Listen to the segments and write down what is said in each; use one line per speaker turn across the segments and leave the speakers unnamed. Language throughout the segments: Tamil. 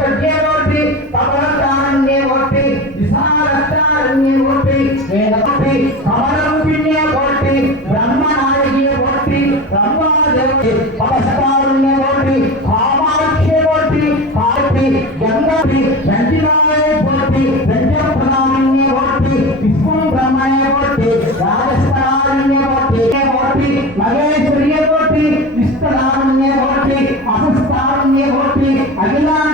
மகேஸ்வரியே போற்றி பவனத்தாரண்யே போற்றி விசாலத்தாரண்யே போற்றி வேதோற்றி கமலரூபிணியே போற்றி பிரம்மநாயகியே போற்றி பிரம்மாதேவி பவசகாருண்யே போற்றி காமாட்சியே போற்றி காட்டி கங்காபி ரஞ்சினாயே போற்றி ரஞ்சப்பிரதாமண்யே போற்றி விஷ்ணு பிரம்மணே போற்றி ராஜஸ்தாரண்யே போற்றி போற்றி மகேஸ்வரியே போற்றி விஸ்வநாரண்யே போற்றி அசஸ்தாரண்யே போற்றி அகிலாண்டேஸ்வரியே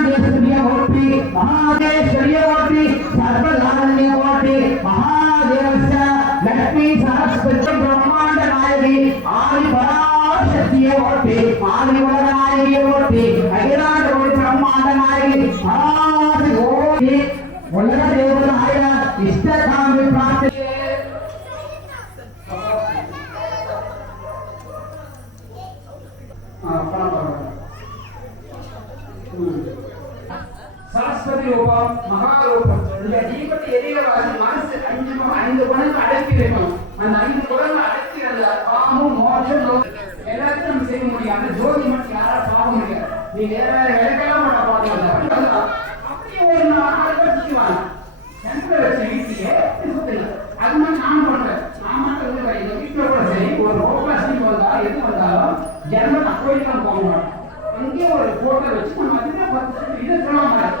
महादेश्वर्यकोटि सर्वधारण्यकोटि महादेवस्य लक्ष्मी सरस्वती ब्रह्मांड नायकी आदि पराशक्तिये कोटि आदि वरनायकी कोटि अखिलांड कोटि ब्रह्मांड नायकी आदि कोटि उल्लंघन देवता
आया इष्टता மகாரூபம் இந்த தீபத்தை எரியவாசி மனசு அஞ்சு மு- ஐந்து குணங்கள் அடக்கி வைக்கணும். அந்த ஐந்து குணங்கள் அடக்கி அந்த பாவமும் மோட்சம் எல்லாத்தையும் நம்ம செய்ய முடியும். அந்த ஜோதி மட்டும் யாரும் பார்க்க முடியாது. நீ வேற வேற விளக்கெல்லாம் பண்ண பாருங்க அப்படி ஒரு நாலு பேர் சென்டர் வச்ச வீட்லயே அது மாதிரி பண்றேன். நான் மட்டும் வந்து எங்க வீட்டுல கூட சரி. ஒரு வந்தா எது வந்தாலும் போக ஒரு போட்டோ வச்சு நம்ம பத்து இது சொல்ல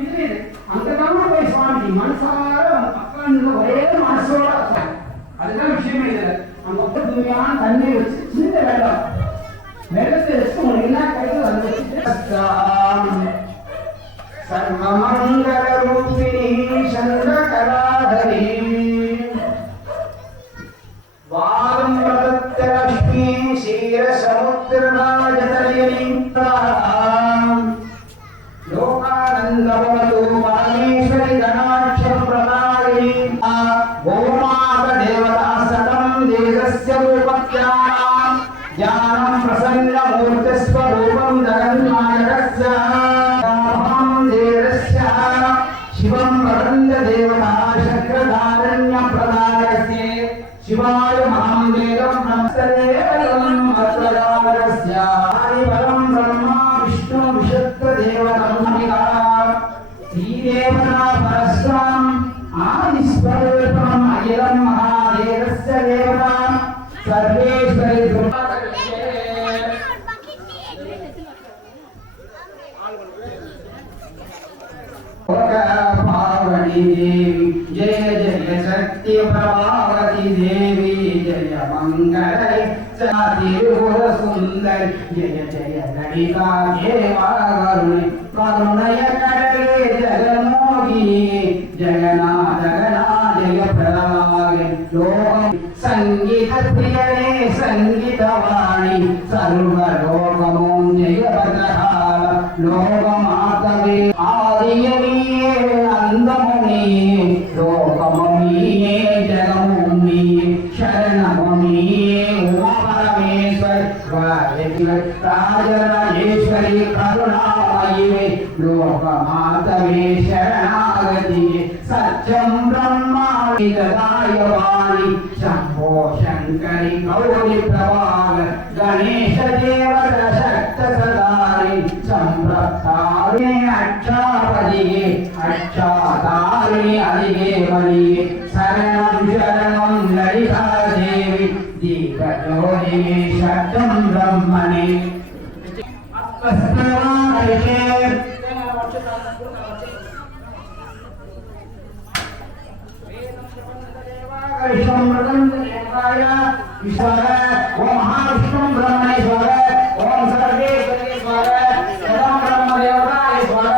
இது அங்கதான் போய் சுவாமிஜி மனசார உட்கார்ந்து ஒரே மனசோட அதுதான் விஷயமே இல்லை. அங்க போய் தூய்மையான தண்ணி வச்சு சின்ன வெள்ளம் வெள்ளத்தை வச்சு உங்களுக்கு என்ன அதை வாரம் லோகானந்தபவது जय जय शक्ति प्रभावती देवी जय मंगल सुंदर जय जय ललिता देवा करुण करुणय करले जगमोहिनी जगन्नाथ जगन्नाथ जय लोक संगीत प्रियने संगीतवाणी सर्वलोकमों जय भद्रकाल लोकमातवे गदाय वाणि शम्भो शङ्करि गौरि प्रभाव गणेशदेवतशक्तसदानि सम्प्रप्तारे अक्षापदिये अक्षातारे अधिदेवनिये शरणं शरणं ललिता देवि दीपज्योतिने शब्दं ब्रह्मणे अपस्तवारिषे विश्वमृतंदेवाय ईश्वर ओम महाविष्णु ब्रह्मणेश्वर ओम सर्वेश्वरेश्वर सदा ब्रह्मदेवता ईश्वर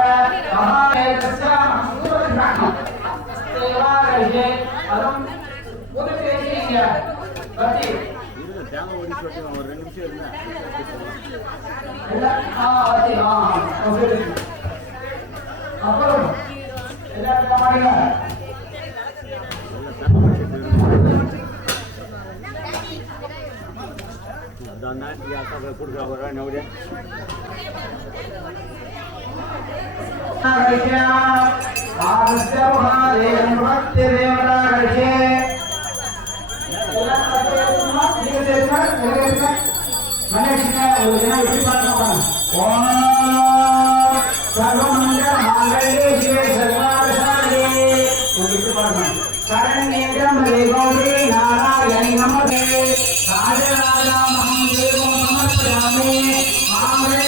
महादेवस्य महासूरब्रह्म देवालये अलं उदकेशीय பத்தி எல்லாம் ஆ பத்தி ஆ ஓகே அப்புறம் எல்லாரும் பாருங்க
Donat ya tak berkurang
नाना या आता भरपूर गावावर नवऱ्या कारण नेत्रम रेगोरी नारायण नमः राजराज சமர்ப்பயாமி மாங்கல்யே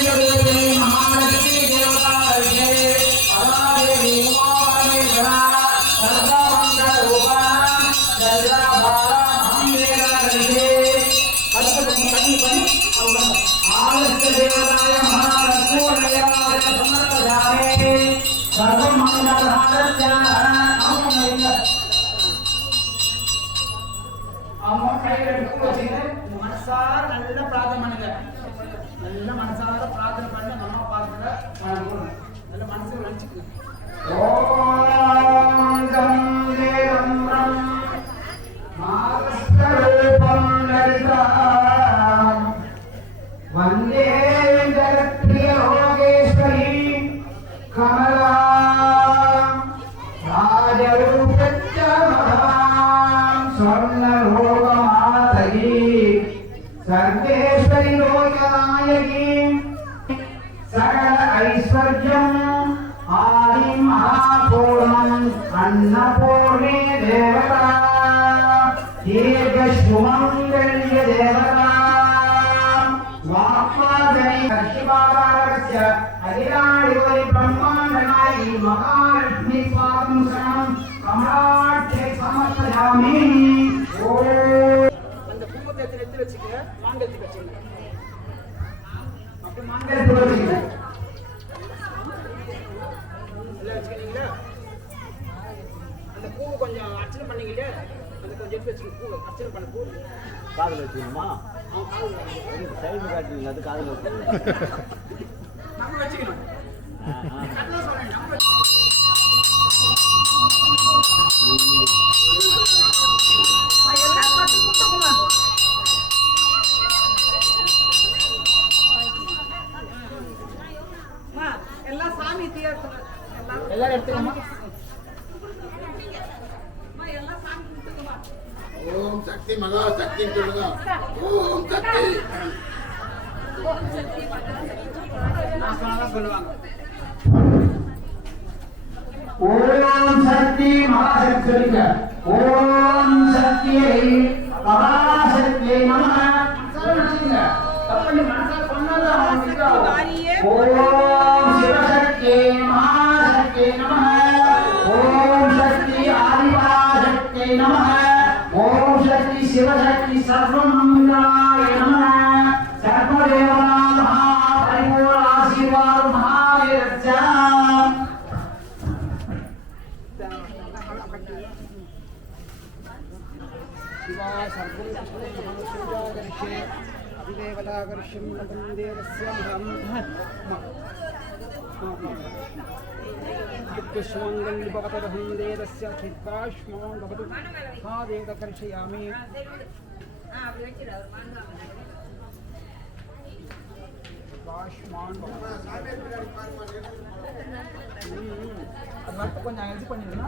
கையில எடுத்து வச்சுக்கிட்டு மனசார நல்ல பிரார்த்தனை பண்ணுங்க. நல்ல மனசார பிரார்த்தனை பண்ணி அம்மா பாத்துல நல்ல மனசு வச்சுக்கு
வாக்வாதனை கர்ஷிபாகாரஸ்ய அகிலாடிவரி பிரம்மாண்டனாயி மகாலட்சுமி சுவாகம் சரணம் கமலாட்சை சமர்ப்பயாமி.
அந்த எடுத்து எடுத்து வச்சுக்க மாங்கலத்துக்கு வச்சுங்க. அப்படி வச்சுக்கிறீங்களா? அந்த பூவை கொஞ்சம் அர்ச்சனை பண்ணீங்களே
காதில் வச்சுக்கணுமா சைடு காட்டுறீங்களா அது காதில் வச்சுக்கணும்
எல்லாம் சாமி
எல்லாரும். எடுத்துக்கோமா
எல்லாம் சாமி கும்பிட்டுக்கோமா
ஓம் சக்தி மகா சக்தி சொல்லுங்க. ஓம் சக்தி.
ஓம் சக்தி மகாசக்தி சொல்லுங்க. ஓம் சக்தியை மகாசக்தியை நம சொல்லுங்க.
தப்பு சொன்னாதான்.
ஓம்
शिवाय सर्वं सूर्यागर्षे अधिदेवतागर्षं लतं देवस्य भवतरहं देवस्य चित्पाश्मं भवतु हा देवदर्शयामि பாஷ்மான் அது மட்டும் கொஞ்சம் இது பண்ணிடுனா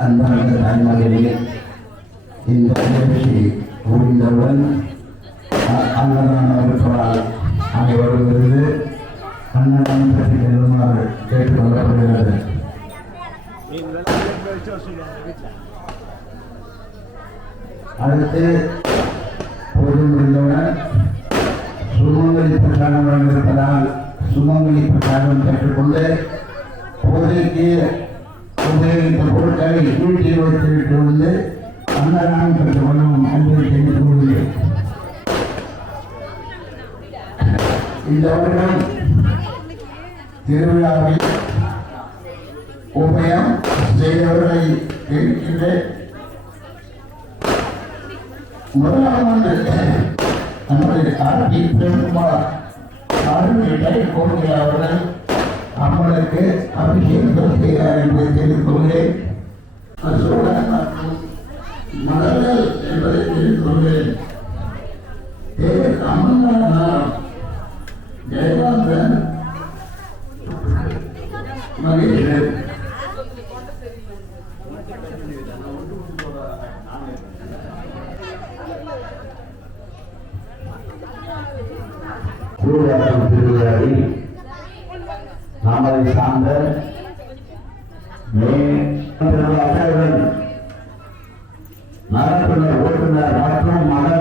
அன்பார்ந்த தாய்மார்களே இந்த நிகழ்ச்சி முடிந்தவுடன் அன்னதான விற்பனால் அனைவரும் இருந்து அன்னதானம் பற்றி பெறுமாறு கேட்டுக்கொள்ளப்படுகிறது
நீங்கள் வேலை வச்சு வச்சுக்கோங்க வீட்டில்
அடுத்து பொது முடிந்தவுடன் சுமங்கலி பிரச்சாரம் வழங்கியிருப்பதால் சுமங்கலி பிரச்சாரம் பெற்றுக்கொண்டு பூஜைக்கு உபயோகித்த பொருட்களை வீட்டில் எட்டு வந்து அன்னதானம் பெற்றுக்கொள்ளும் அன்பை தெரிவித்துக் கொள்கிறேன்
இந்த வருடம் திருவிழாவில் உபயம் செய்தவர்களை இருக்கின்றேன் முதலாம் ஆண்டு நம்முடைய ஆர்டி பெருமாள் ஆர்மியை கோவில் அவர்கள் அம்மனுக்கு அபிஷேகம் செய்கிறார் என்பதை தெரிந்து கொள்கிறேன். அசோகன் மற்றும் மலர்கள் என்பதை தெரிந்து கொள்கிறேன். தேர்
மே ஓட்டுநர் மற்றும் மகள்கள்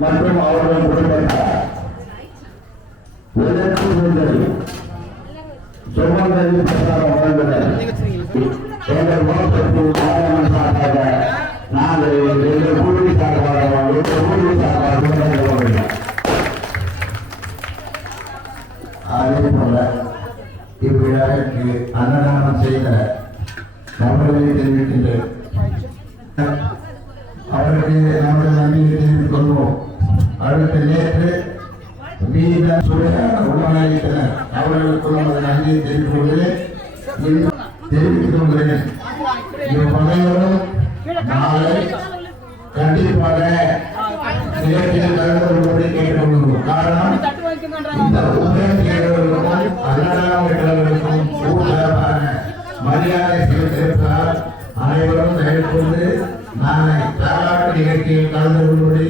மற்றும் அவர்கள் குடும்பத்தார் விளக்கு சுந்தரி சுமந்தரி பிரசாரம் வழங்குனர் எங்கள் நோக்கத்தில் ஆரம்பம் சார்பாக நாங்கள் எங்கள் சார்பாக எங்கள் சார்பாக அதே போல இவ்விழாவிற்கு அன்னதானம் செய்த நபர்களை தெரிவிக்கின்றேன். அவருக்கு நமது நன்றியை தெரிவித்துக் கொள்வோம். அடுத்து நேற்று வீர உணவளித்தனர் அவர்களுக்கு நமது நன்றியை தெரிவித்துக் கொள்கிறேன். தெரிவித்துக் கொள்கிறேன். இவ்வளையோடும் நாளை கண்டிப்பாக நிகழ்ச்சியில் கலந்து கொள்வதை கேட்டுக்கொள்கிறோம். காரணம் இந்த உபயோகிகளுக்கும் அல்லாதவர்களுக்கும் கூடுதலான மரியாதை செலுத்தியிருக்கிறார் அனைவரும் தயவு நாளை நிகழ்ச்சியில் கலந்து கொள்வதை